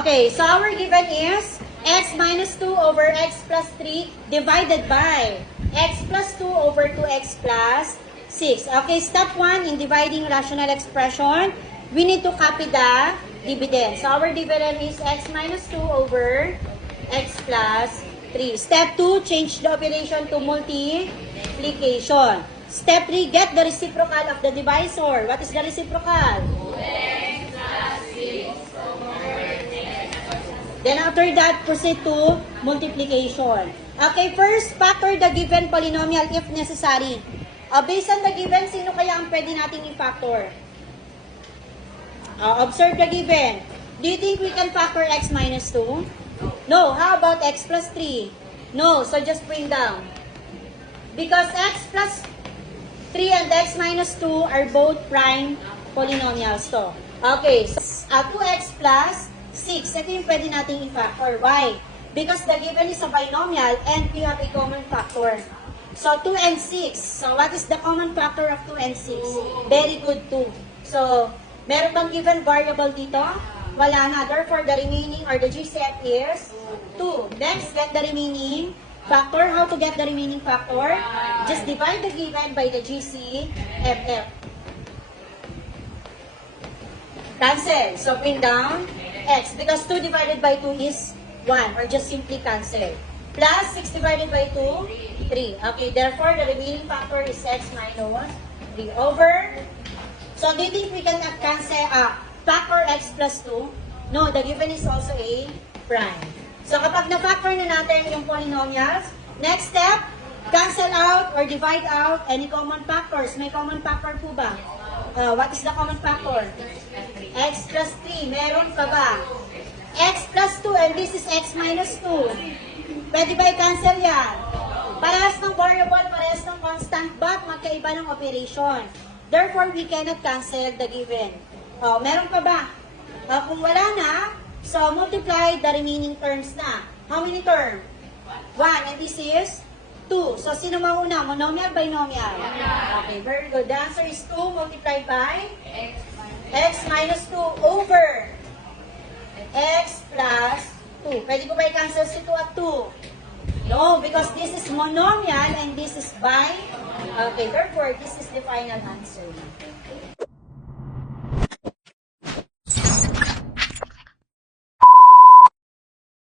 Okay, so our given is x minus 2 over x plus 3 divided by x plus 2 over 2x plus 6. Okay, step 1 in dividing rational expression, we need to copy the dividend. So our dividend is x minus 2 over x plus 3. Step 2, change the operation to multiplication. Step 3, get the reciprocal of the divisor. What is the reciprocal? 2x plus 6 over x. Then after that, proceed to multiplication. Okay, first, factor the given polynomial if necessary. Based on the given, sino kaya ang pwede nating i-factor? Observe the given. Do you think we can factor x minus 2? No. How about x plus 3? No. So just bring down. Because x plus 3 and x minus 2 are both prime polynomials to. Okay. So 2x plus 6. Ito yung pwede nating i-factor. Why? Because the given is a binomial and we have a common factor. So 2 and 6. So what is the common factor of 2 and 6? Very good, 2. So, meron bang given variable dito? Wala na. Therefore, the remaining or the GCF is 2. Next, get the remaining factor. How to get the remaining factor? Just divide the given by the GCF. Cancel. So, bring down x. Because 2 divided by 2 is 1. Or just simply cancel. Plus 6 divided by 2, 3. Okay, therefore, the remaining factor is x minus 3 over. So, do you think we can cancel factor x plus 2? No, the given is also a prime. So, kapag na-factor na natin yung polynomials, next step, cancel out or divide out any common factors. May common factor po ba? What is the common factor? X plus 3. Meron pa ba? X plus 2 and this is x minus 2. Pwede ba i-cancel yan? Parehas ng variable, parehas ng constant, but magkaiba ng operation. Therefore, we cannot cancel the given. Meron pa ba? Kung wala na, so multiply the remaining terms na. How many terms? 1, and this is 2. So, sino mauna? Monomial, binomial? Okay, very good. The answer is 2 multiplied by x minus 2 over x plus 2. Pwede ko ba i-cancel si 2 at 2? No, because this is monomial and this is bi. Okay, therefore, this is the final answer.